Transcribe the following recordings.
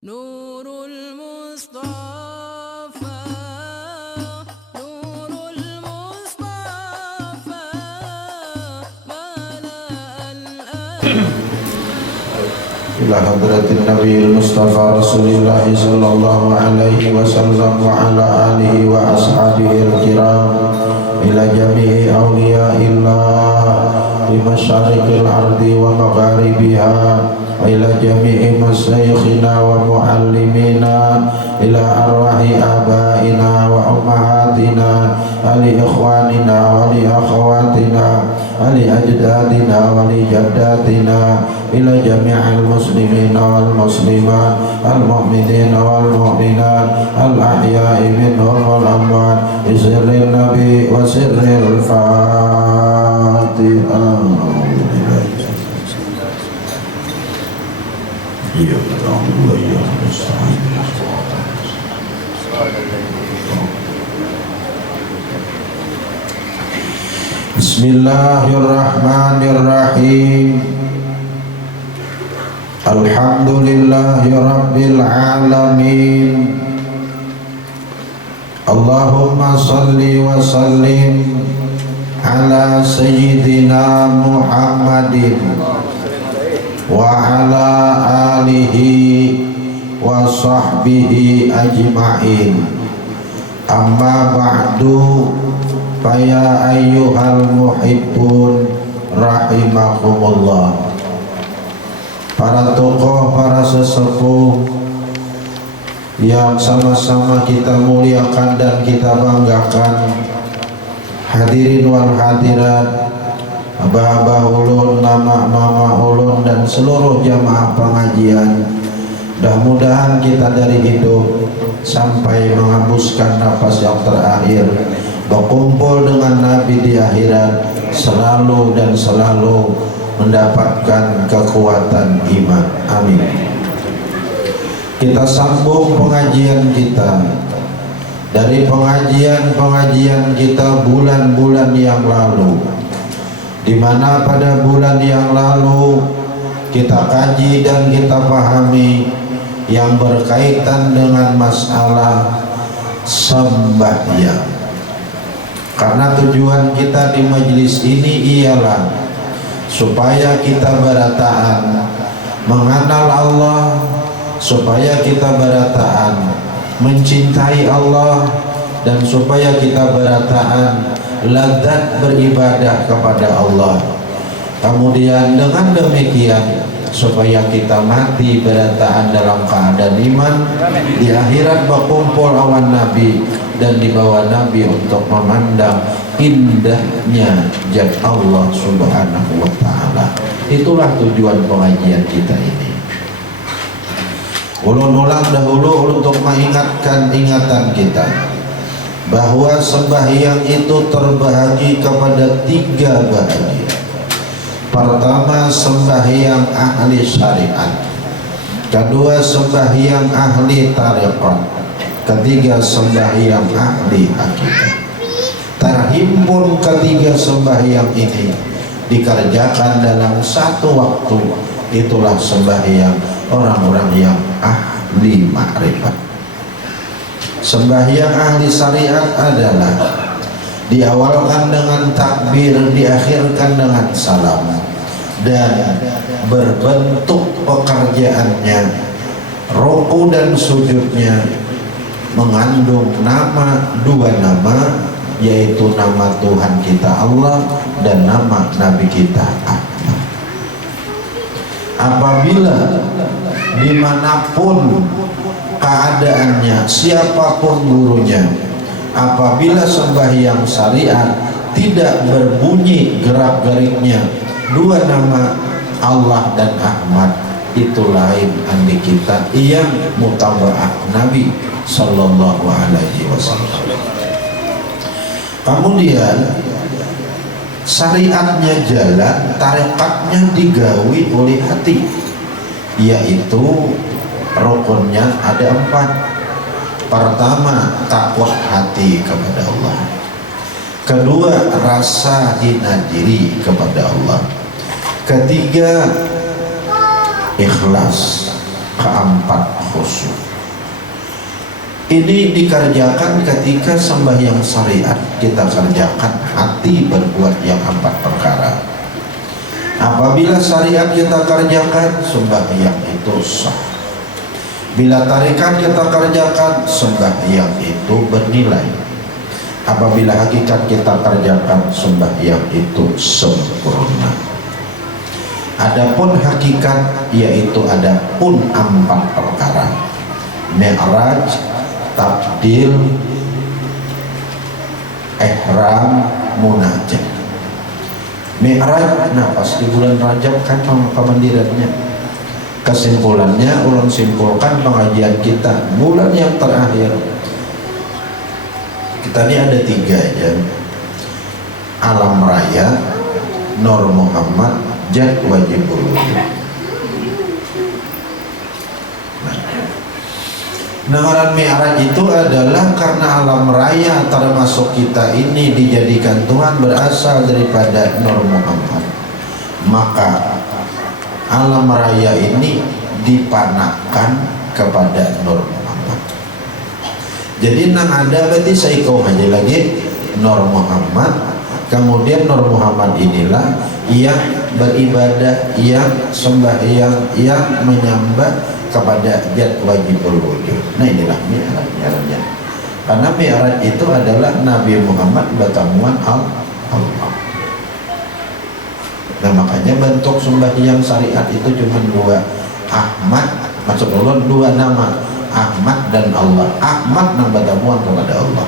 Nurul Mustafa, Nurul Mustafa, ila hadratin Nabiyil Mustafa Rasulillah sallallahu alaihi wasallam wa ala alihi wa ashabihi al-kiram ila jami'i awliyaillah di masyariqil ardi wa magharibiha wa ila jami'i masyayikhina wa muallimina ila arwahi abaina wa ummahatina ali ikhwanina wa li akhawatina ali ajdadina wa li jaddatina ila jami'il muslimina wal muslimat al mu'minina wal mu'minat al ahya'i minhum wal amwat bi sirrin nabi wa sirril fatihah. Ya Allah ya Bismillahirrahmanirrahim. Alhamdulillahi rabbil alamin. Allahumma salli wa sallim ala sayyidina Muhammadin wa ala alihi wa sahbihi ajma'in. Amma ba'du, faya ayyuhal muhibbun rahimakumullah. Para tokoh, para sesepuh yang sama-sama kita muliakan dan kita banggakan, hadirin wal hadirat, abah-abah ulun, mama-mama ulun, dan seluruh jamaah pengajian, mudah-mudahan kita dari hidup sampai menghembuskan nafas yang terakhir berkumpul dengan Nabi di akhirat selalu dan selalu mendapatkan kekuatan iman. Amin. Kita sambung pengajian kita dari pengajian kita bulan-bulan yang lalu, di mana pada bulan yang lalu kita kaji dan kita pahami yang berkaitan dengan masalah sembahyang. Karena tujuan kita di majelis ini ialah supaya kita berataan mengenal Allah, supaya kita berataan mencintai Allah, dan supaya kita berataan ladzat beribadah kepada Allah. Kemudian dengan demikian supaya kita mati berataan dalam keadaan iman, di akhirat berkumpul awan Nabi dan dibawa Nabi untuk memandang indahnya zat Allah subhanahu wa ta'ala. Itulah tujuan pengajian kita ini. Ulun-ulang dahulu untuk mengingatkan ingatan kita bahwa sembahyang itu terbahagi kepada 3 bahagian. Pertama, sembahyang ahli syariat. Kedua, sembahyang ahli tarekat. Ketiga, sembahyang ahli hakikat. Terhimpun ketiga sembahyang ini dikerjakan dalam satu waktu. Itulah sembahyang orang-orang yang ahli makrifat. Sembahyang ahli syariat adalah diawalkan dengan takbir, diakhirkan dengan salam, dan berbentuk pekerjaannya, ruku dan sujudnya mengandung dua nama, yaitu nama Tuhan kita Allah dan nama Nabi kita Ahmad. Apabila dimanapun keadaannya, siapapun gurunya, apabila sembahyang syariat tidak berbunyi gerak-geriknya dua nama Allah dan Ahmad, itu lain andi kita yang mutaba'ah Nabi sallallahu alaihi wasallam. Kemudian syariatnya jalan, tarekatnya digawi oleh hati, yaitu rukunnya ada 4. Pertama, takwa hati kepada Allah. Kedua, rasa hina diri kepada Allah. Ketiga, ikhlas. Keempat, khusyuk. Ini dikerjakan ketika sembahyang syariat kita kerjakan hati berbuat yang 4 perkara. Apabila syariat kita kerjakan, sembahyang itu sah. Bila tarikat kita kerjakan, sembahyang itu bernilai. Apabila hakikat kita kerjakan, sembahyang itu sempurna. Adapun hakikat, yaitu ada pun 4 perkara: mi'raj, tabdil, ihram, munajat. Mi'raj, nah pas di bulan Rajab kan pemandirannya. Kesimpulannya, ulun simpulkan pengajian kita bulan yang terakhir. Kita ini ada 3 aja: alam raya, Nur Muhammad, Jad Wajibul Wujud. Nah, orang Mi'raj itu adalah karena alam raya termasuk kita ini dijadikan Tuhan berasal daripada Nur Muhammad. Maka alam raya ini dipanahkan kepada Nur Muhammad. Jadi nang ada berarti saya kau aja lagi Nur Muhammad. Kemudian Nur Muhammad inilah yang beribadah, yang sembahyang, yang menyembah kepada Jad Wajibul Wujud. Nah, inilah Mi'rajnya. Karena Mi'raj itu adalah Nabi Muhammad bertemuan Allah. Nah, makanya bentuk sembahyang syariat itu cuma 2. Ahmad, maksud Allah 2 nama, Ahmad dan Allah. Ahmad yang bertemuan kepada Allah.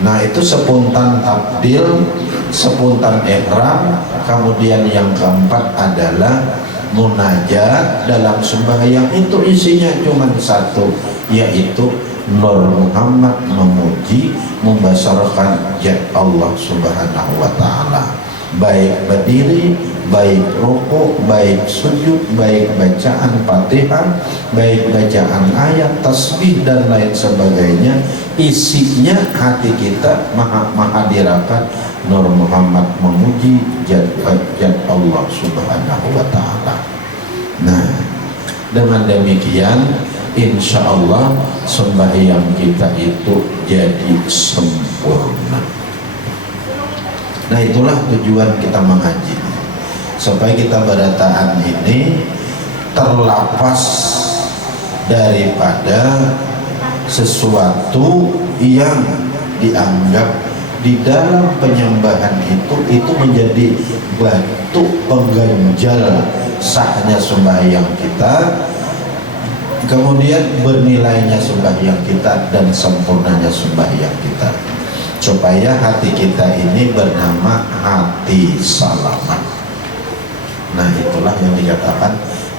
Nah, itu sepuntan tabdil, sepuntan ihram. Kemudian yang keempat adalah munajat. Dalam sembahyang itu isinya cuma 1, yaitu Nur Muhammad memuji, membasarkan Jad Allah Subhanahu wa Ta'ala, baik berdiri, baik rukuk, baik sujud, baik bacaan Fatihah, baik bacaan ayat, tasbih dan lain sebagainya. Isinya hati kita menghadirakan Nur Muhammad memuji Jad Allah Subhanahu wa Ta'ala. Nah, dengan demikian insya Allah sembahyang kita itu jadi sempurna. Nah, itulah tujuan kita mengaji, supaya kita berataan ini terlepas daripada sesuatu yang dianggap di dalam penyembahan itu menjadi batu pengganjal sahnya sembahyang kita, kemudian bernilainya sembahyang kita dan sempurnanya sembahyang kita, supaya hati kita ini bernama hati salamat. Nah, itulah yang dikatakan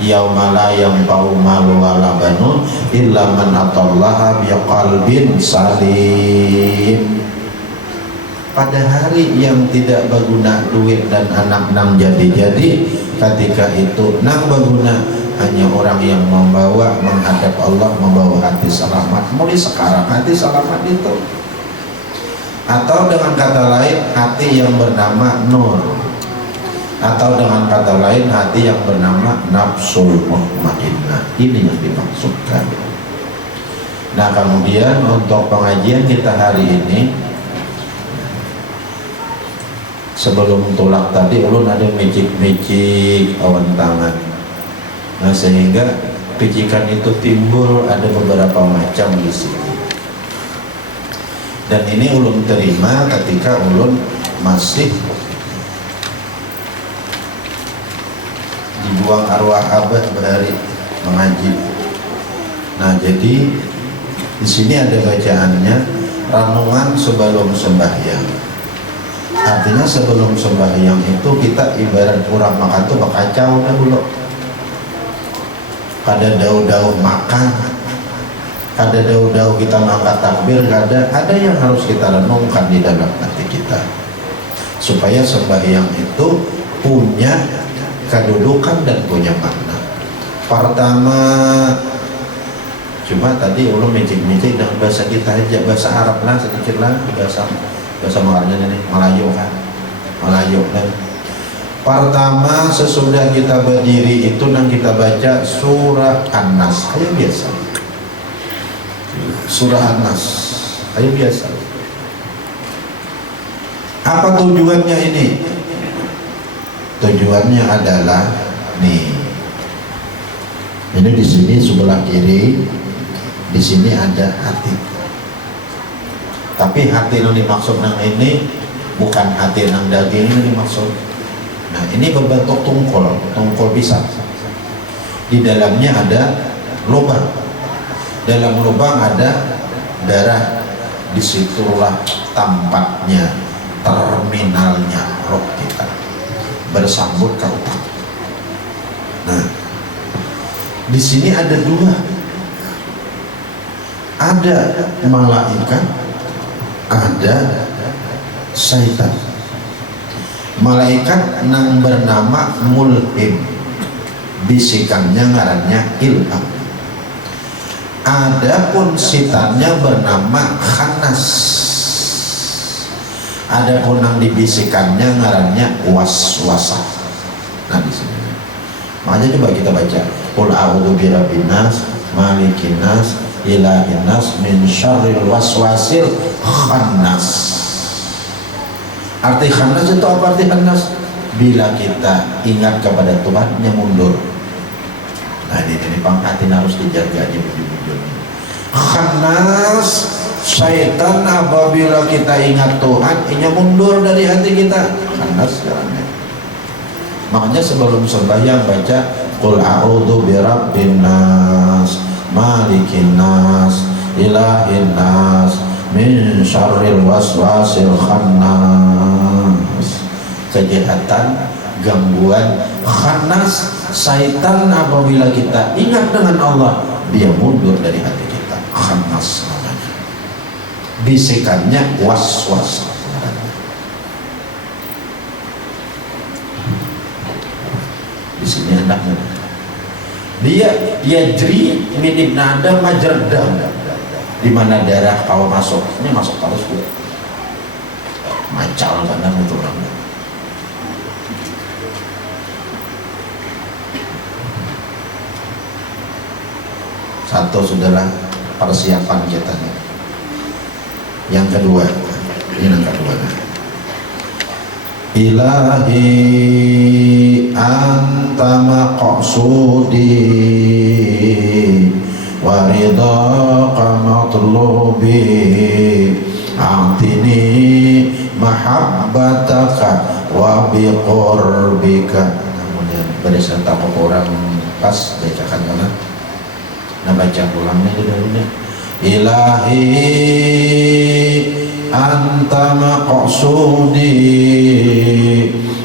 yauma la yanfa'u malu wala banun illa man atallaha biqalbin salim. Pada hari yang tidak berguna duit dan anak nang jadi-jadi, ketika itu nang berguna hanya orang yang membawa menghadap Allah, membawa hati selamat. Mulai sekarang hati selamat itu, atau dengan kata lain hati yang bernama nur, atau dengan kata lain hati yang bernama nafsul mutmainnah. Ini yang dimaksudkan. Nah, kemudian untuk pengajian kita hari ini, sebelum tulak tadi ulun ada micik-micik awan tangan. Nah, sehingga picikan itu timbul ada beberapa macam di sini. Dan ini ulun terima ketika ulun masih dibuang arwah abah berhari mengaji. Nah, jadi di sini ada bacaannya, renungan sebelum sembahyang. Artinya sebelum sembahyang itu kita ibarat kurang makan tuh berkacau dahulu. Kada daun-daun makan, kada daun-daun kita ngangkat takbir, ada yang harus kita renungkan di dalam hati kita, supaya sembahyang itu punya kedudukan dan punya makna. Pertama, cuma tadi ulun micik-micik dengan bahasa kita aja, bahasa Arab lah sedikit lah, bahasa makarnya ini Melayu kan, Melayu kan. Pertama sesudah kita berdiri itu dan kita baca surah An-Nas. Ayo biasa. Surah An-Nas. Ayo biasa. Apa tujuannya ini? Tujuannya adalah nih. Ini di sini sebelah kiri, di sini ada hati. Tapi hati yang dimaksud nang ini bukan hati nang daging ini dimaksud. Nah ini berbentuk tungkol pisang. Di dalamnya ada lubang. Dalam lubang ada darah. Disitulah tempatnya, terminalnya roh kita bersambut ke otak. Nah, di sini ada dua. Ada malaikat, ada syaitan. Malaikat nang bernama mulhim, bisikannya ngarannya ilham. Adapun setannya bernama khannas. Adapun nang dibisikannya ngarannya waswasah. Nah di sini. Makanya coba kita baca. Qul a'udzu birabbin nas, malikin nas, ilahin nas, min syarril waswasil khannas. Arti khannas itu apa arti khannas? Bila kita ingat kepada Tuhannya mundur. Nah ini pangkatin harus dijaga aja bujur-bujur. Khannas, syaitan apabila kita ingat Tuhan, inya mundur dari hati kita. Khannas caranya. Makanya sebelum sembahyang baca Qul a'udzu birabbin nas, malikin nas, ilahin nas, min syarril waswasil khannas. Kejahatan, gangguan, khannas, syaitan apabila kita ingat dengan Allah, dia mundur dari hati kita. Khannas namanya. Bisikannya waswas. Di sini anaknya. Dia yajri min ibn Adam majardam. Di mana darah kau masuk, ini masuk terus gue. Macal kadang itu orang. Satu sudahlah persiapan kita. Yang kedua, ini yang kedua. Ilahi anta maqsudi wa ridaka matlubi a'tini mahabbataka wa biqurbika. Kemudian berdasarkan orang pas bacakan mana? Nah baca ulangnya dulu. Ilahi anta maqsudi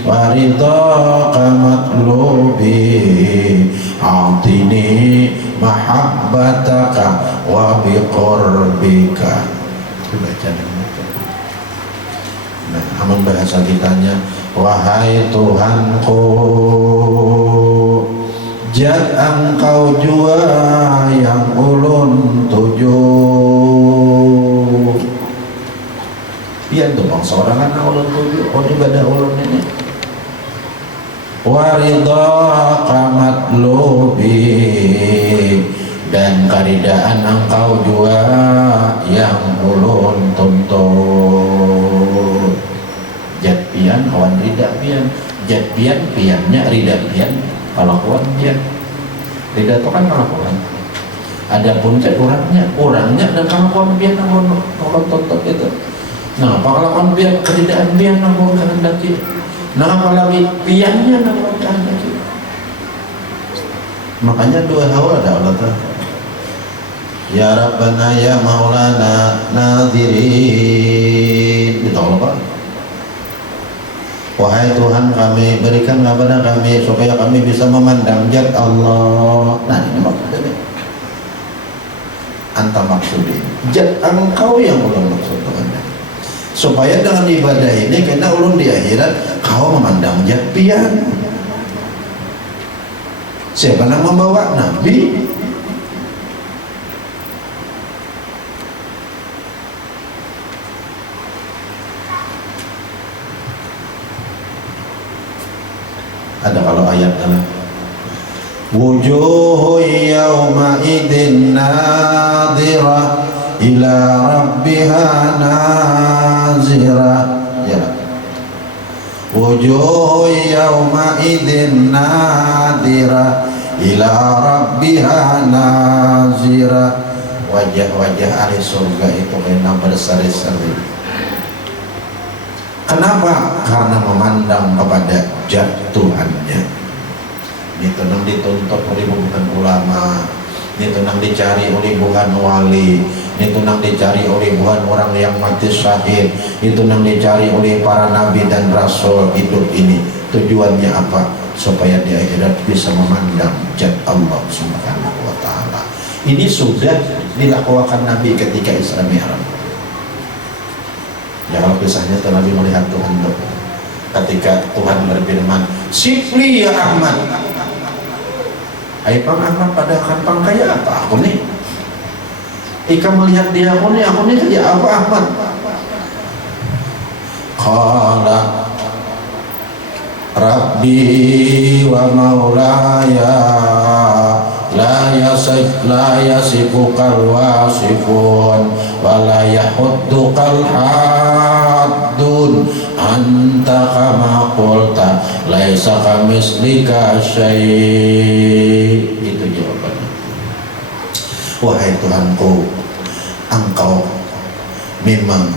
wa ridaka matlubi a'tini mahabbataka wa biqurbika. Itu baca dulu. Nah aman bahasa kitanya, wahai Tuhanku, jat engkau jua yang ulun tuju. Pian tuh bang seorang kan ulun tuju, oh ibadah ulun ini. Waridaka matlubi, dan karidaan engkau jua yang ulun tuntut. Jat pian kawan rida pian, jat pian piannya rida pian. Kelakuan dia, tidak itu kan kelakuan. Adapun orangnya dan kelakuan dia namun tonton itu. Nah, kelakuan dia keridaan dia namun kehendaki. Nah, apalagi piannya namun kehendaki. Makanya dua hal ada Allah Ta'ala. Ya Rabbana ya Maulana nadirin. Itu Allah Pak. Wahai Tuhan kami, berikan kepada kami supaya kami bisa memandang zat Allah. Nah ini maksudnya. Anta maksudnya zat engkau yang ulun maksudkan. Supaya dengan ibadah ini kena ulun di akhirat kau memandang zat pian. Siapa yang membawa Nabi? ayat dalam wujuhu yawma idin nadhira ila rabbiha nazira, ya. Wujuhu yawma idin nadhira ila rabbiha nazira. Wajah-wajah ahli surga itu enak berseri-seri. Kenapa? Karena memandang kepada zat Tuhannya. Itu nang dituntut oleh bukan ulama, itu nang dicari oleh bukan wali, itu nang dicari oleh bukan orang yang mati syahid, itu nang dicari oleh para nabi dan rasul. Hidup ini tujuannya apa? Supaya di akhirat bisa memandang zat Allah Subhanahu wa ta'ala. Ini sudah dilakukan Nabi ketika Isra Mi'raj. Ya, kalau kisahnya Nabi melihat Tuhan ketika Tuhan berfirman, "Sifli ya Ahmad." Hai Pang Ahmad, pada akan pang kaya apa aku nih? Ika melihat dia aku nih kaya apa Ahmad? Qala Rabbi wa maulaya la yasifukal wasifun wa la yahuddukal haddun anta kama qulta laisa kamislika syai'. Itu jawabannya. Wahai Tuhanku, Engkau memang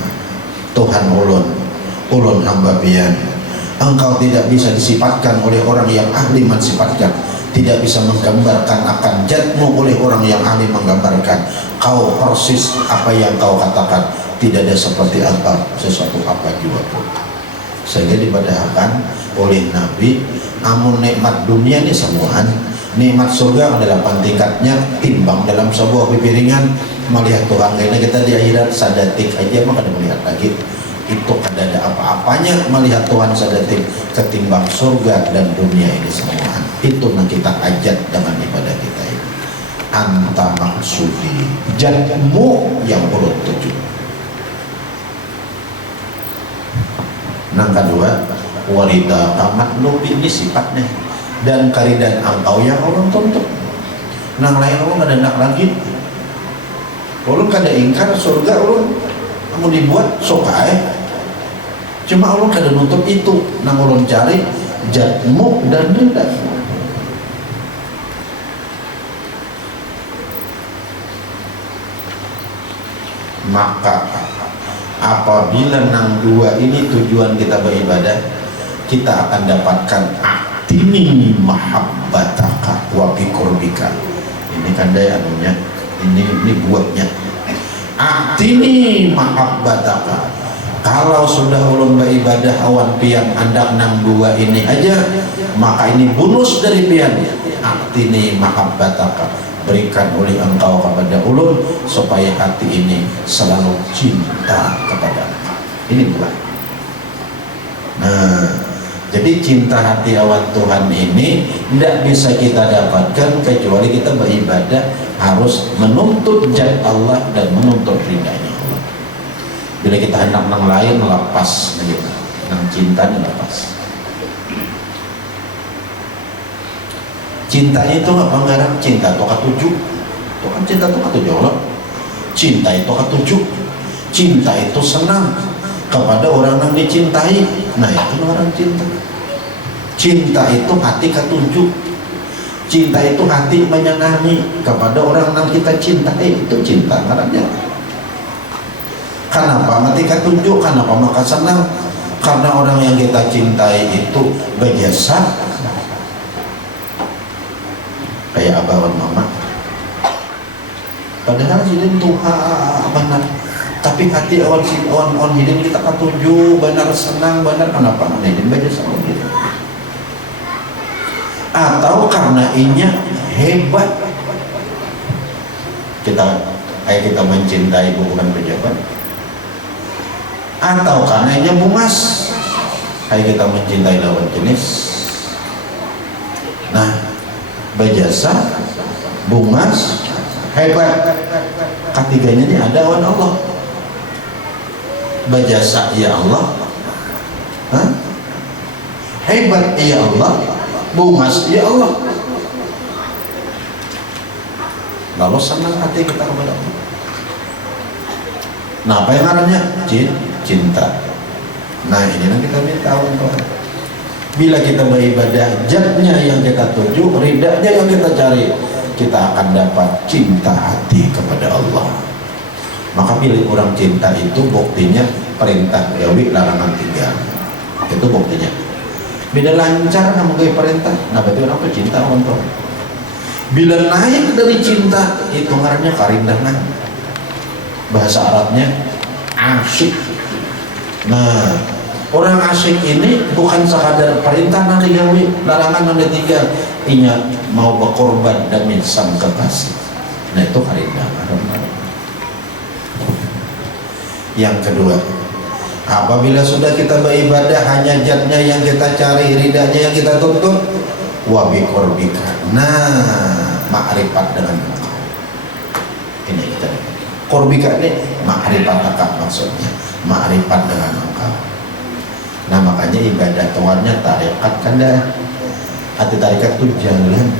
Tuhan ulun hamba pian. Engkau tidak bisa disifatkan oleh orang yang ahli mensifatkan, tidak bisa menggambarkan akan zatmu oleh orang yang ahli menggambarkan. Kau persis apa yang kau katakan, tidak ada seperti sesuatu apa juga pun. Sehingga dipadahkan oleh Nabi, amun nikmat dunia ini semuaan, nikmat surga ada 8 tingkatnya, timbang dalam sebuah pipiringan. Melihat Tuhan karena kita di akhirat sadatik aja maka melihat lagi itu ada apa-apanya melihat Tuhan sadatik ketimbang surga dan dunia ini semuaan. Itu yang kita ajak dengan ibadah kita ini. Anta maksudi jatmu yang urut 7. Nang kedua, warida kamat lupi ini sifatnya dan karidan engkau yang orang tuntut. Nang lain orang ada nak lagi. Orang kada ingkar surga orang mau dibuat sokai. Cuma Allah kada nutup itu, nang ulun cari jatmu dan ridha. Maka apabila nang dua ini tujuan kita beribadah, kita akan dapatkan aktini mahabbataka wa bikurbika. Ini kan daya anunya, ini buatnya. Aktini mahabbataka. Kalau sudah ulun beribadah awan pian andak nang dua ini aja, maka ini bonus dari pian. Aktini mahabbataka, berikan oleh engkau kepada ulun supaya hati ini selalu cinta kepada engkau. Ini buat. Nah, jadi cinta hati awan Tuhan ini tidak bisa kita dapatkan kecuali kita beribadah harus menuntut zat Allah dan menuntut ridhanya. Bila kita hendak nang lain lepas, nang cinta ini lepas. Cinta itu apa enggak? Cinta itu ketujuh. Itu kan cinta itu ketujuh Allah. Cinta itu ketujuh. Cinta itu senang kepada orang yang dicintai. Nah itu orang cinta. Cinta itu hati ketujuh. Cinta itu hati menyenangi kepada orang yang kita cintai. Itu cinta namanya. Kenapa ketika tunjuk, kenapa maka senang? Karena orang yang kita cintai itu berjasa kayak abah dan mama. Padahal hidin Tuhan benar, tapi hati awan hidin kita ketujuh benar senang benar. Kenapa hidin berjasa gitu? Atau karena inya hebat, kita mencintai bukan pejabat. Atau karena ia bungas, kayak kita mencintai lawan jenis. Nah, berjasa, bungas, hebat. Ketiganya ini ada awan Allah. Berjasa ya Allah, hebat ya Allah, bungas, ya Allah. Lalu senang hati kita kepada Allah. Nah, apa yang namanya? Cinta. Nah, ini yang kita minta Allah. Bila kita beribadah, jatnya yang kita tuju, ridanya yang kita cari, kita akan dapat cinta hati kepada Allah. Maka bila orang cinta itu buktinya perintah gawe larangan tinggal. Itu buktinya. Bila lancar kamu gawe perintah, nah berarti orang pecinta orang tua. Bila naik dari cinta, itu ngarannya karindangan. Bahasa Arabnya asyik. Nah, orang asyik ini bukan sekadar perintah nanti gawe, larangan nanti tinggal, inya mau berkorban demi sang kekasih. Nah, itu karindangan. Yang kedua, apabila sudah kita beribadah hanya jatnya yang kita cari, ridanya yang kita tuntut, wabi korbika. Nah, makrifat dengan engkau. Ini kita korbika ini makrifat akak maksudnya, makrifat dengan engkau. Nah, makanya ibadah tuannya tarikat kan dah. Hati tarikat itu jalan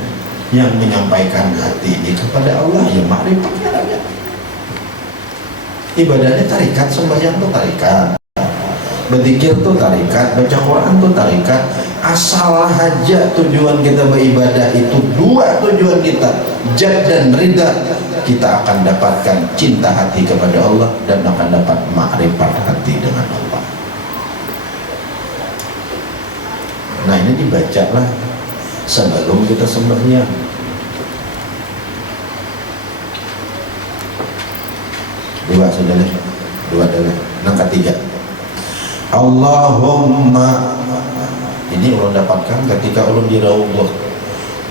yang menyampaikan hati ini kepada Allah, ya makrifat namanya. Ibadahnya tarikat, sembahyang itu tarikat, berzikir itu tarikat, baca Quran itu tarikat. Asal aja tujuan kita beribadah itu dua tujuan kita, jat dan ridha, kita akan dapatkan cinta hati kepada Allah dan akan dapat makrifat hati dengan Allah. Nah, ini dibacalah sebelum kita sembahyang. Dua sudah, dua adalah. Yang ketiga, Allahumma, ini ulun dapatkan ketika ulun di Raudhah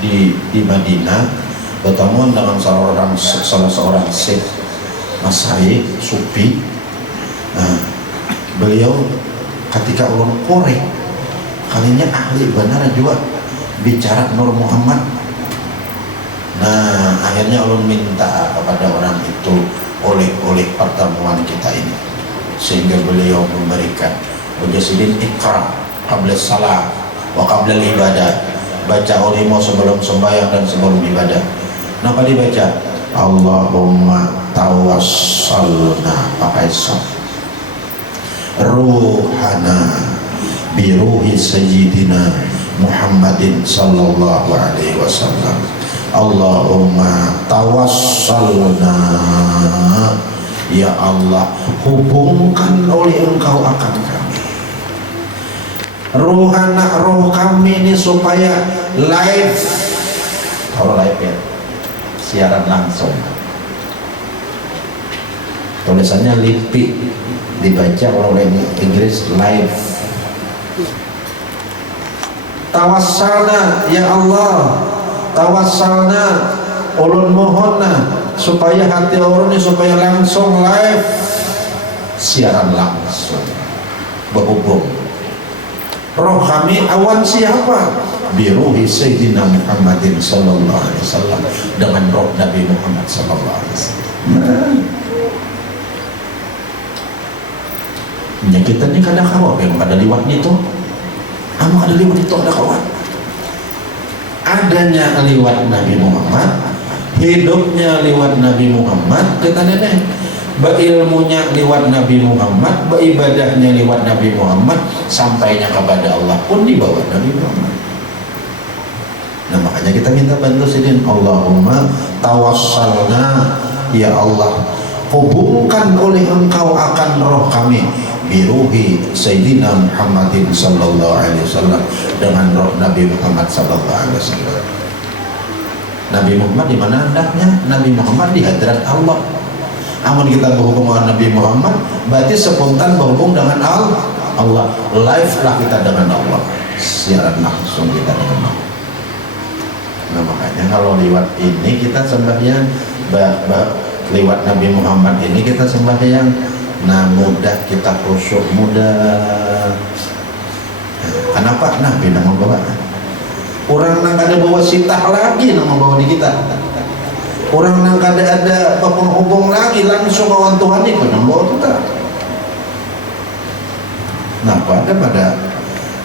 di Madinah, bertemu dengan salah seorang syekh Masai Sufi. Nah, beliau ketika ulun korek, kalinya ahli benar juga bicara Nur Muhammad. Nah, akhirnya ulun minta kepada orang itu oleh pertemuan kita ini, sehingga beliau memberikan Mujasidin ikra qabla salat wa qabla ibadah, baca olehmu sebelum sembahyang dan sebelum ibadah. Kenapa dibaca? Allahumma tawassalna pakai saf ruhana biruhi sayyidina Muhammadin sallallahu alaihi wasallam. Allahumma tawassalna, ya Allah, hubungkan oleh engkau akan kami ruhana, roh kami ini supaya live. Kalau live ya, siaran langsung, tulisannya lipi, dibaca oleh Inggris live. Tawassalna, ya Allah, tawassalna, ulun mohonna supaya hati ulun ini supaya langsung live, siaran langsung, berhubung. Roh kami awan siapa? Biruhi Sayyidina Muhammadin sallallahu alaihi wasallam, dengan roh Nabi Muhammad sallallahu alaihi wasallam. Ya, kita ini kadang kawan yang ada liwat itu, ada liwat itu ada kawan. Adanya liwat Nabi Muhammad, hidupnya liwat Nabi Muhammad, kita nenek berilmunya liwat Nabi Muhammad, beribadahnya liwat Nabi Muhammad, sampainya kepada Allah pun di bawah Nabi Muhammad. Nah, makanya kita minta bantu sidin. Allahumma tawassalna, ya Allah, hubungkan oleh engkau akan roh kami biruhi Sayyidina Muhammadin sallallahu alaihi wasallam, dengan roh Nabi Muhammad sallallahu alaihi wasallam. Nabi Muhammad di mana hendaknya? Nabi Muhammad di hadirat Allah. Amun kita berhubung dengan Nabi Muhammad, berarti spontan berhubung dengan Allah. Live lah kita dengan Allah, siaran langsung kita dengan Allah. Nah, makanya kalau lewat ini kita sembahyang, lewat Nabi Muhammad ini kita sembahyang. Nah, mudah kita khusyuk, mudah. Kenapa? Nabi nama bawa. Orang nang ada bawa sitah lagi nama bawa di kita. Orang nang ada penghubung lagi langsung kawan Tuhan itu nama bawa kita. Nah, pada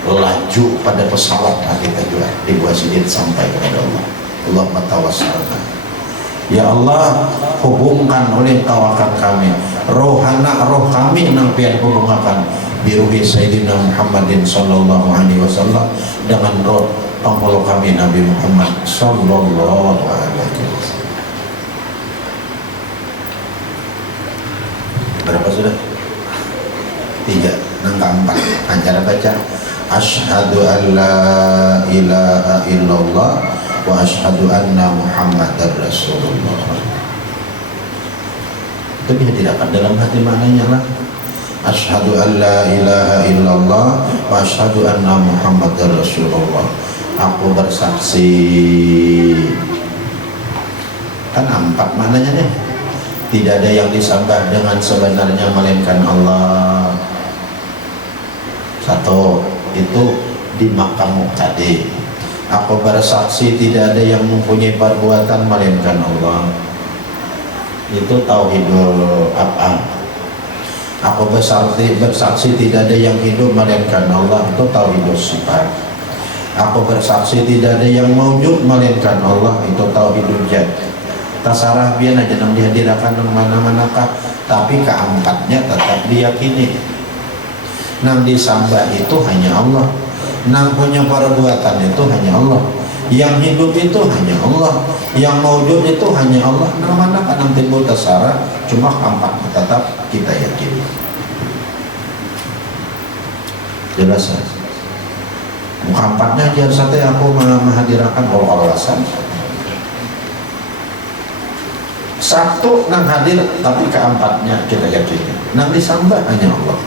laju pada pesawat kita juga di buah sidin sampai kepada Allah. Allahumma tawassalna. Ya Allah, hubungkan oleh tawakkal kami rohana roh kami nang pian hubungakan biruhi Sayyidina Muhammadin sallallahu alaihi wasallam dengan roh penghulu kami Nabi Muhammad sallallahu alaihi wasallam. Berapa sudah? 3, nang keempat. Acara baca asyhadu an la ilaha illallah wa asyhadu anna Muhammadar Rasulullah. Itu dihadirkan dalam hati maknanya lah. Asyhadu an la ilaha illallah wa asyhadu anna Muhammadar Rasulullah. Aku bersaksi. Kan 4 maknanya nih. Tidak ada yang disembah dengan sebenarnya melainkan Allah. 1 itu di makam muqtadi. Aku bersaksi tidak ada yang mempunyai perbuatan melainkan Allah. Itu tauhidul af'al. Aku bersaksi tidak ada yang hidup melainkan Allah. Itu tauhidul sifat. Aku bersaksi tidak ada yang mawjud melainkan Allah. Itu tauhidul jad. Tasarah biar aja nang dihadirkan mana-manakah, tapi keempatnya tetap diyakini. Nang disembah itu hanya Allah. Nang punya perbuatan itu hanya Allah. Yang hidup itu hanya Allah. Yang mawjud itu hanya Allah. Nang manakah nang timbul tasarah, cuma keempatnya tetap kita yakini. Jelas ya? Keempatnya aja satu aku menghadirkan kalau alasan. 1 nang hadir tapi keempatnya kita yakini. Nang disembah hanya Allah.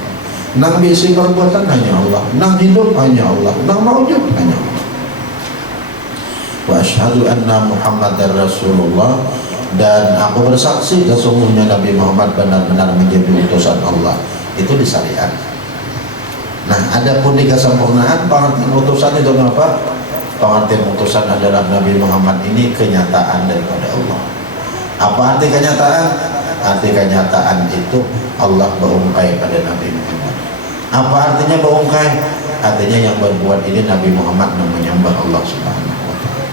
Nang bisi perbuatan hanya Allah. Nang hidup hanya Allah. Nang mawjud hanya Allah. Wa asyhadu anna Muhammadar Rasulullah. Dan aku bersaksi sesungguhnya Nabi Muhammad benar-benar menjadi utusan Allah. Itu di syariat. Nah, ada pun di kesempurnaan pengertian utusan itu apa? Pengertian utusan adalah Nabi Muhammad ini kenyataan daripada Allah. Apa arti kenyataan? Arti kenyataan itu Allah berungkai pada Nabi Muhammad. Apa artinya berungkai? Artinya yang berbuat ini Nabi Muhammad yang menyembah Allah Subhanahu wa ta'ala.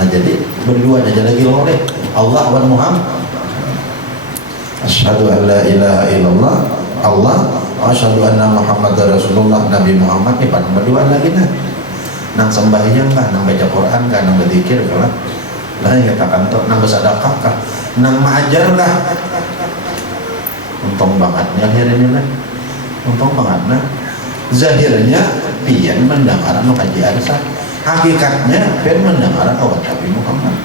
Nah, jadi berdua aja lagi oleh Allah dan Muhammad. Asyhadu an la ilaha illallah Allah wa asyhadu anna Muhammadar Rasulullah. Nabi Muhammad ini pada berdua lagi nah. Nang sembahyang kah, nang baca Quran kah, nang berzikir kah? Lah ya katakan tuh nang bersedekah kah, nang mengajar kah? Untung bangetnya hari ini lah. Untung banget nah. Zahirnya pian mendengar anu haji arsa. Hakikatnya pian mendengar awak Nabi Muhammad.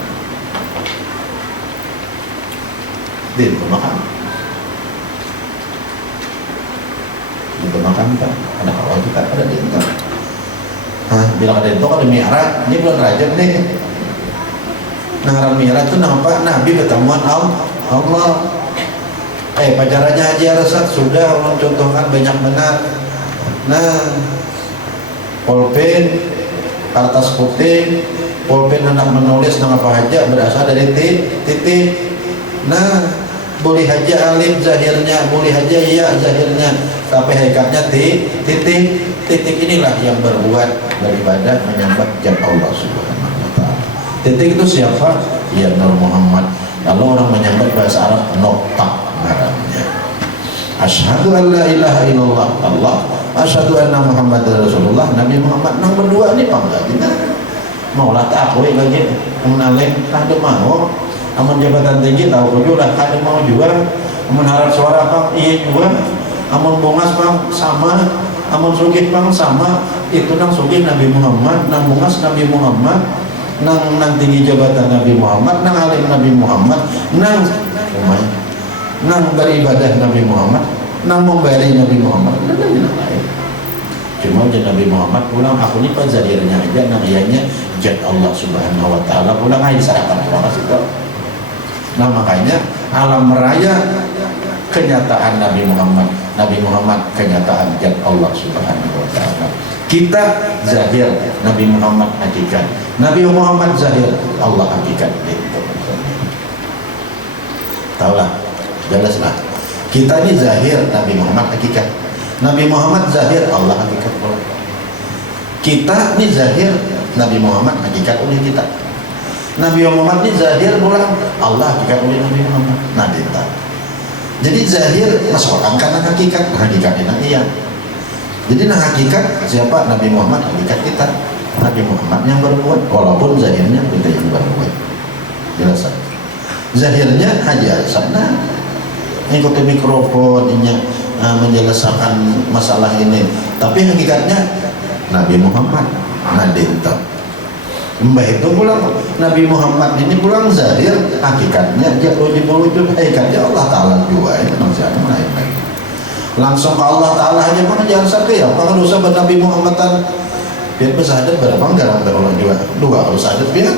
Itu makan. Itu makan kan. Ada awal kita ada di itu. Bila ada itu ada Mi'raj. Ini bulan Rajab nih. Nah, Mi'raj itu nampak Nabi ketemuan Allah. Pacarannya Haji Arasat sudah mencontohkan banyak benar. Nah, pulpen, kertas putih, pulpen hendak menulis nama apa aja berasal dari titik. Nah, boleh aja alif zahirnya, boleh aja iya zahirnya, tapi hakikatnya titik inilah yang berbuat beribadah menyembah zat Allah Subhanahu wa ta'ala. Titik itu siapa? Ya Nur Muhammad. Kalau orang menyembah bahasa Arab nokta ngarannya. Asyhadu an la ilaha illallah Allah, asyhadu anna Muhammadar Rasulullah. Nabi Muhammad nang berdua ini pangga kita. Mau lah tak boleh lagi menaleng ada mau. Amun jabatan tinggi tahu juga ada mau juga. Amun harap suara pang iya juga. Amun bongas pang sama. Amun sugih pang sama. Itu nang sugih Nabi Muhammad, nang bongas Nabi Muhammad. Nang tinggi jabatan Nabi Muhammad, nang alim Nabi Muhammad, nang beribadah Nabi Muhammad, nang memberi Nabi Muhammad. Cuma Nabi Muhammad pulang aku ini zahirnya aja, nang ianya zat Allah Subhanahu wa ta'ala pulang aja sarapan pulang itu. Nah, makanya alam raya kenyataan Nabi Muhammad kenyataan zat Allah Subhanahu wa ta'ala. Kita zahir, Nabi Muhammad hakikat. Nabi Muhammad zahir, Allah hakikat. Taulah, jelaslah. Kita ini zahir, Nabi Muhammad hakikat. Nabi Muhammad zahir, Allah hakikat. Kita ini zahir Nabi Muhammad, hakikat oleh kita. Nabi Muhammad ini zahir pulang Allah, hakikat oleh Nabi Muhammad. Nah kita. Jadi zahir masuk karena hakikat, hakikatnya iya. Jadi nah hakikat siapa? Nabi Muhammad, hakikat kita. Nabi Muhammad yang berbuat, walaupun zahirnya kita yang berbuat. Jelas. Zahirnya Haji Hasan ngikuti mikrofonnya menjelaskan masalah ini, tapi hakikatnya Nabi Muhammad nadinta. Mbah itu pulang Nabi Muhammad ini pulang zahir, hakikatnya dia wujud, hakikatnya Allah Ta'ala juga. Ini manusia lain lagi. Langsung ke Allah Ta'ala aja mana jangan sampai ya. Maka dosa Nabi Muhammadan biar bersahadat berapa enggak orang juga dua harus syahadat biar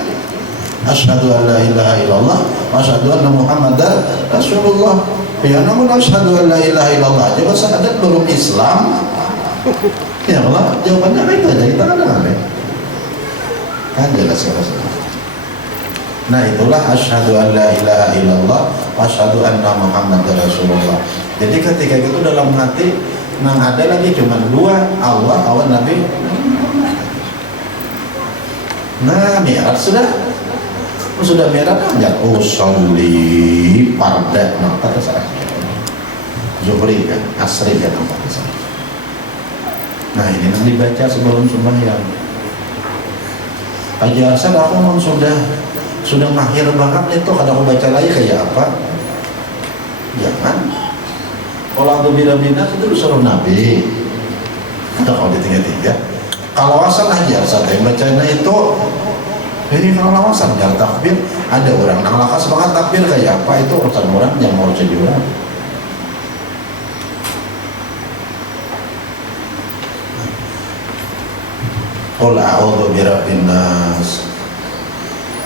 asyhadu an la ilaha illallah wa asyhadu anna muhammadar rasulullah. Ya namun asyhadu an la ilaha illallah aja bersahadat belum Islam. Ya Allah, jawabannya kan itu aja, kita kan dengar kan jelas. Nah itulah asyhadu an la ilaha illallah wa asyhadu anna muhammadar rasulullah. Jadi ketika itu dalam hati nang ada lagi cuma dua, Allah awan Nabi. Nah mi'raj sudah mi'raj aja usolli parda maka terserah zuhri kan asri kan apa terserah. Nah ini yang dibaca sebelum sembahyang. Haji Hasan aku memang sudah mahir banget itu kalau aku baca lagi kayak apa. Jangan kalau aku bila-bila itu disuruh Nabi atau kalau ditinggal-tinggal. Kalau asal Haji Hasan yang bacanya itu ini kalau lawasan jangan takbir. Ada orang yang lakas banget takbir kayak apa itu urusan orang yang mau jadi orang. Qul a'udzu birabbin nas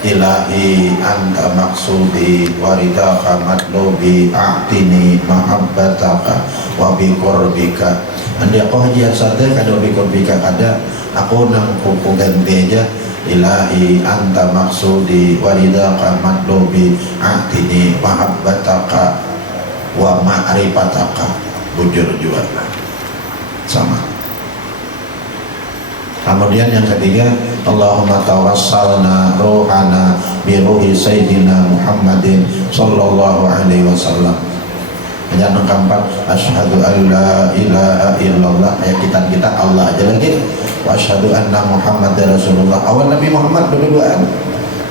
ilahi anta maksudi waridaka matlubi a'tini mahabbataka wa biqurbika. Andi aku Haji Hasan teh kada biqurbika kada aku nang kuku ganti aja ilahi anta maksudi waridaka matlubi a'tini mahabbataka wa ma'rifataka. Bujur juga sama. Kemudian yang ketiga, Allahumma tawassalna ruhana bi ruhi sayyidina Muhammadin sallallahu alaihi wasallam. Yang keempat, asyhadu an la ilaha illallah. Ayat kita Allah aja lagi. Wa asyhadu anna Muhammadar Rasulullah. Awal Nabi Muhammad berduaan.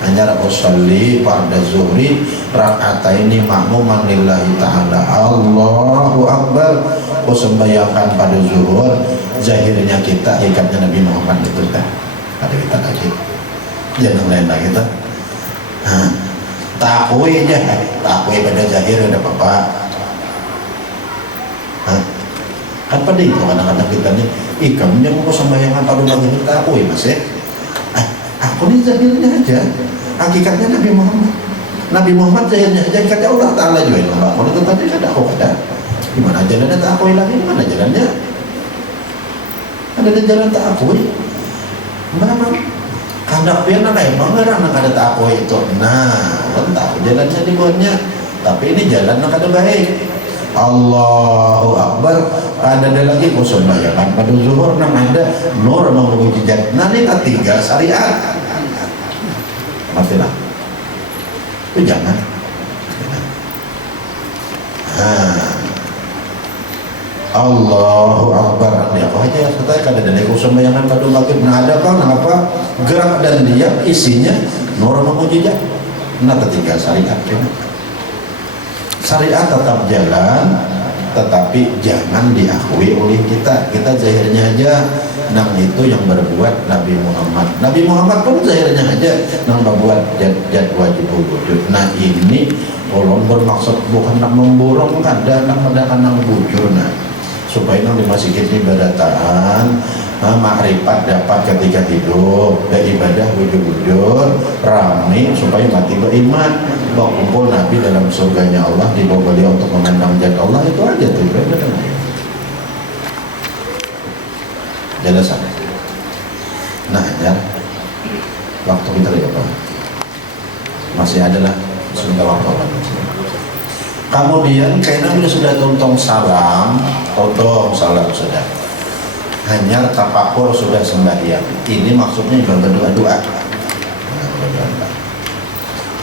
Hanya usolli farda zuhri raka'ataini ma'muman lillahi ta'ala. Allahu akbar. Sembahyangkan pada zuhur zahirnya kita, ikatnya Nabi Muhammad itu dah ada kita lagi jangan lain lagi kita takui aja, takui pada zahir ada apa-apa apa deh itu kadang-kadang kita nih ikamnya mau sembahyangkan pada zahir takui mas ya aku nih zahirnya aja hakikatnya Nabi Muhammad zahirnya aja ikatnya Allah Ta'ala juga kalau itu tadi ada aku ada gimana jalannya tak akui lagi, mana jalannya? Ada jalan tak akui. Memang kandak pian naik bangeran nak ada tak akui itu. Nah, entah jalannya di bawahnya. Tapi ini jalan nak ada baik. Allahu Akbar. Ada lagi sembahyang pada zuhur nang ada nur mengwujudkan. Nah ini ketiga syariat. Matilah. Itu jangan. Allahu Akbar. Ya apa aja kita kada ada sembayangan pada maghrib nah ada apa gerak dan diam isinya nur mukjizat. Nah ketiga syariat syariat tetap jalan tetapi jangan diakui oleh kita zahirnya aja nang itu yang berbuat Nabi Muhammad pun zahirnya aja nang berbuat jad wajib wujud. Nah ini ulun bermaksud bukan nak memborong kada nak mendakan nang bujur nah supaya nang di masjid ibadatan makrifat dapat ketika hidup dan ibadah wujud-wujud rame supaya mati beriman bahwa kumpul Nabi dalam surganya Allah dibawa beliau untuk memandang jad Allah itu aja tuh jelasan. Nah ya waktu kita lihat apa masih adalah sebentar waktu apa. Kemudian karena sudah tontong salam sudah hanya tafakur sudah sembahyang. Ini maksudnya berdoa-doa.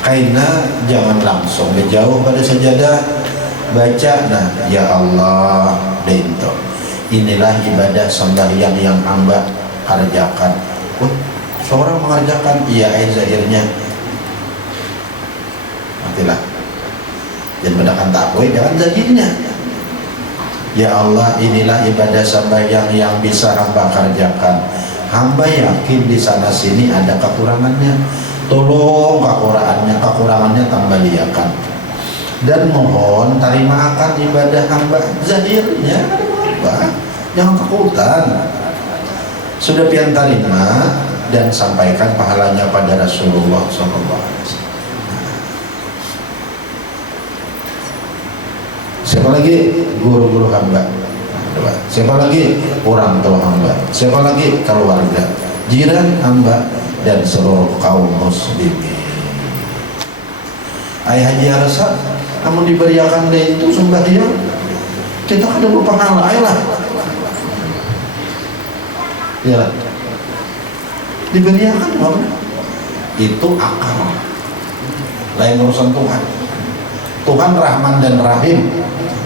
Karena jangan langsung jauh pada sajadah, baca nah ya Allah dento. Inilah ibadah sembahyang yang hamba kerjakan. Seorang mengerjakan iya zahirnya. Matilah. Dan bedakan takwa jangan zahirnya. Ya Allah, inilah ibadah sembahyang yang bisa hamba kerjakan. Hamba yakin di sana sini ada kekurangannya. Tolong kekurangannya tambah liakan. Dan mohon terima akan ibadah hamba zahirnya. Jangan takutan. Sudah pian terima dan sampaikan pahalanya pada Rasulullah SAW. Siapa lagi? Guru-guru hamba. Siapa lagi? Orang tua hamba. Siapa lagi? Keluarga, jiran hamba, dan seluruh kaum muslimin. Ayah Haji Arasa, namun diberiakan itu sembahyang, kita ada berpahala, ayolah. Ya, diberiakan apa? Itu akal. Lain urusan Tuhan. Tuhan Rahman dan Rahim.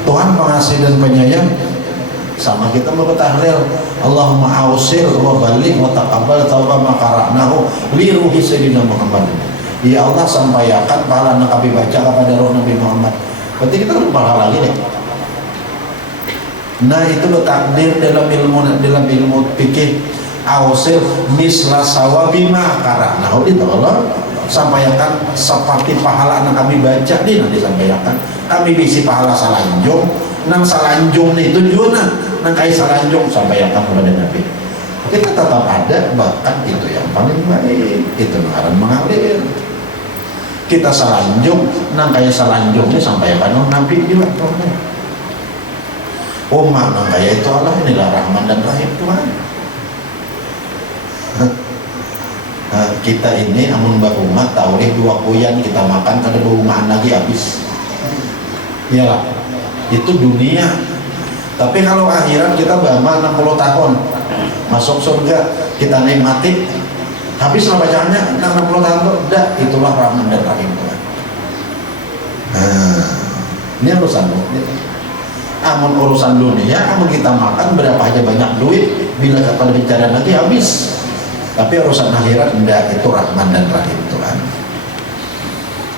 Tuhan pengasih dan penyayang. Sama kita mau tahlil Allahumma ausil wa balik wa taqabbal tauba ma qara'nahu li ruhi sayyidina Muhammad. Ya Allah, sampaikan pahala yang kami baca kepada roh Nabi Muhammad. Berarti kita harus pahala lagi deh. Nah, itu bertakdir dalam ilmu fikih. Ausil misla sawabi ma qara'nahu, itu Allah sampaikan seperti pahala yang kami baca di nanti sampaikan. Kami bisi pahala salanjung, nang salanjung itu juga nang kai salanjung sampaikan kepada Nabi. Kita tetap ada, bahkan itu yang paling baik, itu ngaran mengalir. Kita salanjung, nang kai salanjungnya sampaikan Nabi juga. Umat nang kaya itu Allah, inilah Rahman dan Rahim Tuhan. Kita ini amun umat taurih dua kuyan kita makan kada berumahan lagi habis. Iyalah, itu dunia. Tapi kalau akhirat kita bama 60 tahun masuk surga, kita nikmati habislah bacaannya 60 tahun udah, itulah Rahman dan Rahim Tuhan. Ini urusan dunia. Amun urusan dunia, amun kita makan berapa aja banyak duit, bila kita bicara lagi habis. Tapi urusan akhirat enggak, itu Rahman dan Rahim Tuhan.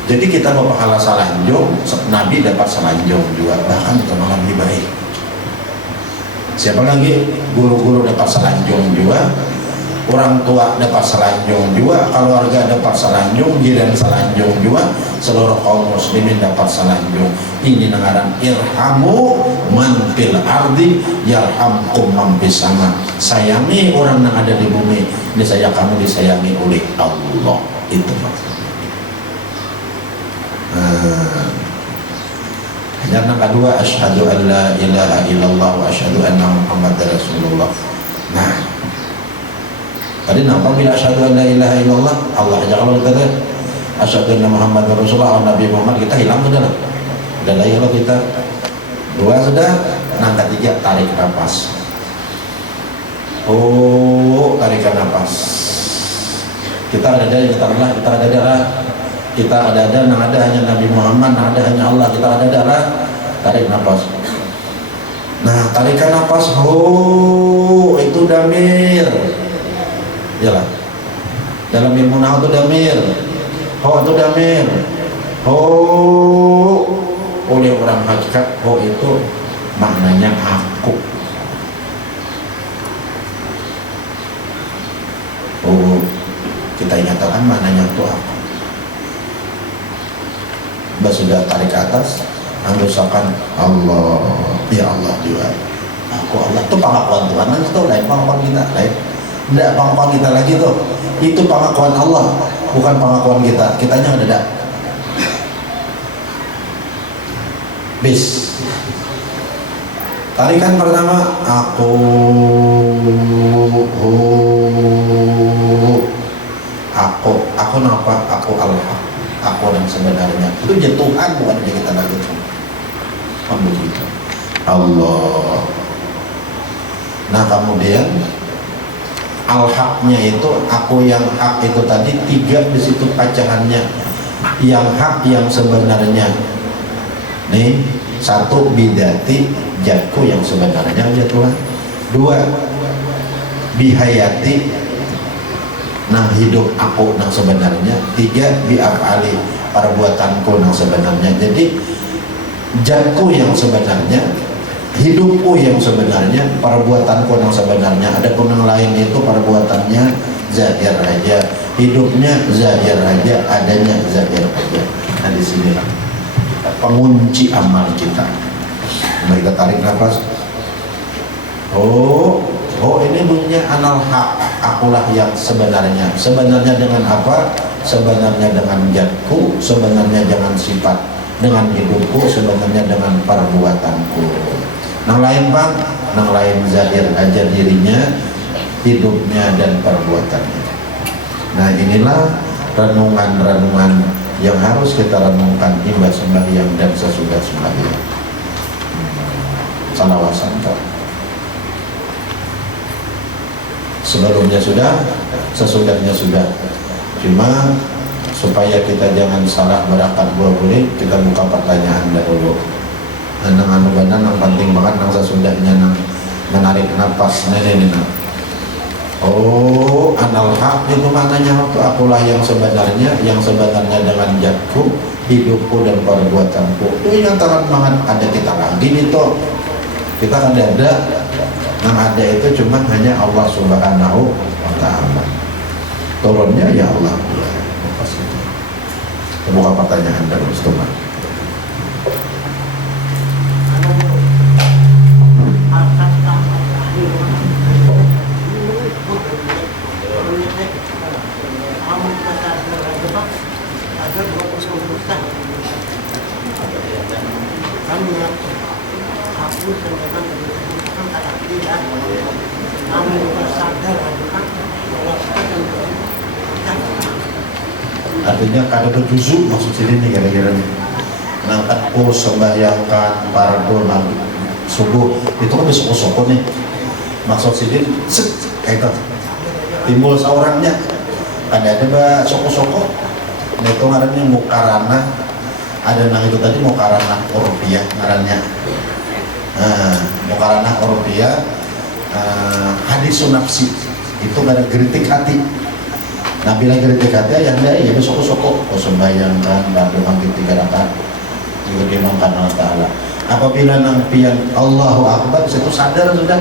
Jadi kita mau pahala salanjung, Nabi dapat salanjung juga, bahkan itu malah lebih baik. Siapa lagi? Guru-guru dapat salanjung juga, orang tua dapat salanjung juga, keluarga dapat salanjung, jiran salanjung juga, seluruh kaum muslimin dapat salanjung. Ini ngaran irhamu man fil ardi yarhamkum man fis sama. Sayangi orang yang ada di bumi, niscaya kamu disayangi oleh Allah. Itu maksudnya. Yang kedua, asyhadu an la ilaha illallah wa asyhadu anna muhammadar rasulullah. Nah, tadi nampak bila asyhadu an la ilaha illallah, Allah aja kalau kita asyhadu anna muhammadar rasulullah, Nabi Muhammad, kita hilang sudah lah. Udah lah ya kita. Dua sudah, nah ketiga tarik nafas. Oh, tarikan nafas. Kita ada darah, kita ada darah. Kita ada yang ada hanya Nabi Muhammad, yang ada hanya Allah. Kita ada darah, tarik nafas. Nah, tarikan nafas. Oh, itu damir. Yalah. Dalam ilmu nahwu itu damir. Oh, itu damir. Oh, oleh orang hakikat, oh itu maknanya aku. Oh, kita ingatkan maknanya itu aku. Sudah tarik ke atas, angguskan Allah, ya Allah juga. Aku Allah itu pengakuan Tuhan, itu lain pengakuan kita, lain. Tidak pengakuan kita lagi tuh. Itu pengakuan Allah, bukan pengakuan kita. Kitanya ada. Bis. Tarikan pertama, aku napa? Aku Allah. Aku yang sebenarnya itu dia Tuhan, bukan dia kita lagi. Begitu. Allah. Nah kemudian al-haknya itu, aku yang hak itu tadi tiga di situ pecahannya. Yang hak yang sebenarnya nih, satu bidati jatku yang sebenarnya aja Tuhan. Dua bihayati, nang hidup aku nang sebenarnya. Tiga biafali, perbuatanku nang sebenarnya. Jadi jatku yang sebenarnya, hidupku yang sebenarnya, perbuatanku yang sebenarnya. Adapun yang lain itu perbuatannya zahir aja, hidupnya zahir aja, adanya zahir aja. Nah di sini pengunci amal kita. Mari kita tarik nafas. Oh ini bunyinya anal hak, akulah yang sebenarnya. Sebenarnya dengan apa? Sebenarnya dengan jatku, sebenarnya dengan sifat, dengan hidupku, sebenarnya dengan perbuatanku. Nang lain bang, nang lain zahir aja dirinya, hidupnya dan perbuatannya. Nah inilah renungan-renungan yang harus kita renungkan ibadah sembahyang dan sesudah sembahyang. Salawat santai. Sebelumnya sudah, sesudahnya sudah. Cuma supaya kita jangan salah berakat buah boleh, kita buka pertanyaan dahulu. Nang anu badan yang penting banget nang sesudahnya nang menarik nafas nenek. Oh, anal hak itu maknanya waktu akulah yang sebenarnya dengan jatku, hidupku dan perbuatanku. Itu yang terang banget ada kita lagi nih toh. Kita kan ada, yang ada itu cuma hanya Allah Subhanahu wa Ta'ala. Turunnya ya Allah. Buka pertanyaan dari Ustaz. Artinya kada berjuzuk maksud sini nih kira-kira nih. Ngangkat sembahyangkan pardo maghrib subuh itu kan besok-besok nih. Maksud sini kayak itu timbul seorangnya ada soko-soko. Nah itu ngarannya mukarana, ada nang itu tadi mukarana Eropia ngarannya. Mukarana Eropia, hadis sunafsi itu ada geritik hati. Nah bila geritik hati yang ada ya besok-besok sembahyangkan pardo maghrib 3 rakaat juga diimamkan Allah Ta'ala. Apabila nang pian Allahu Akbar situ sadar sudah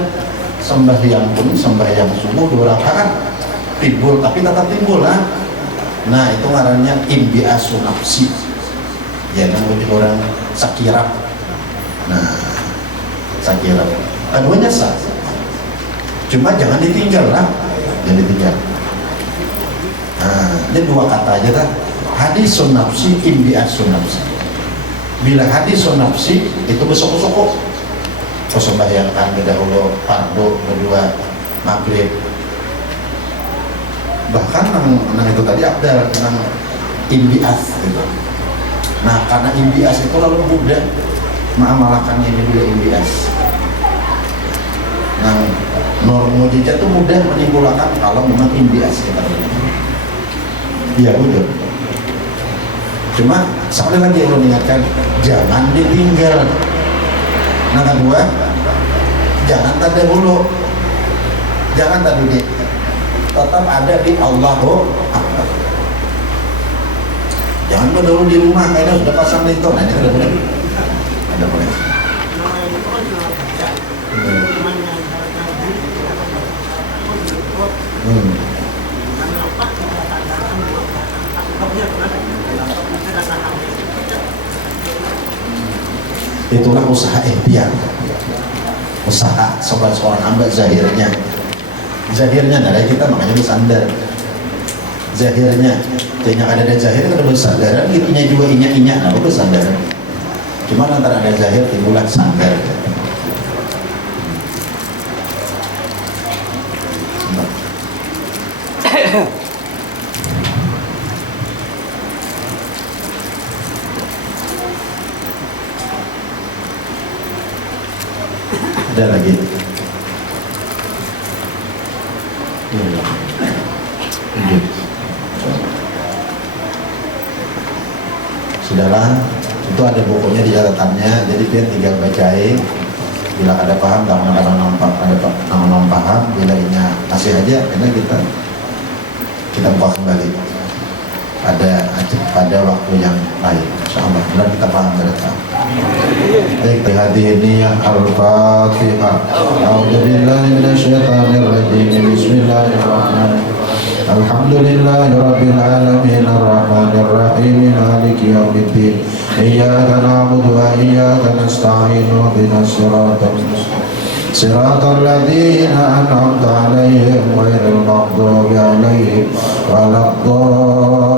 sembahyang pun sembahyang subuh 2 rakaat timbul, tapi tetap timbul lah. Nah itu ngarannya imbiasu nafsi ya, namanya orang sakirah. Nah sakirah keduanya sah, cuma jangan ditinggal lah, jangan ditinggal. Nah ini 2 kata aja kan, hadisun nafsi, imbiasu nafsi. Bila hadisun nafsi itu besok-besok sembahyangkan dahulu pardo kedua maghrib, bahkan nang itu tadi abdal nang imbias gitu. Nah karena imbias itu lalu mudah mengamalkan ini bila imbias. Nah nur mujizat itu mudah menimbulkan kalau memang imbias kita. Iya betul. Cuma sekali lagi yang mengingatkan jangan ditinggal. Nah kedua jangan terdahulu, jangan terdahulu, tetap ada di Allahu Akbar. Jangan berdulu di rumah kayaknya sudah pasang lintor. Nah ini ada boleh, ada boleh. Itulah usaha ikhtiar, usaha seorang hamba zahirnya dari kita makanya bersandar zahirnya. Yang ada zahir itu ada bersandar, itunya juga inya nah bersandar. Cuma antara ada zahir timbullah sandar. Ada lagi. sudahlah, itu ada bukunya di catatannya, jadi dia tinggal bacain. Bila ada paham, kadang-kadang non paham, bila ini masih aja, karena kita buka kembali pada waktu yang lain. Insyaallah, dan kita paham mereka. Baik, hadirinnya Al-Fatihah. A'udzubillahi minasyaitonirrajim. Bismillahirrahmanirrahim. Alhamdulillahirabbil alamin arrahmanir rahim maliki yaumiddin. Iyyaka na'budu wa iyyaka nasta'in. Ihdinas siratal mustaqim. Siratal ladzina an'amta 'alaihim ghairil maghdubi 'alaihim waladdallin.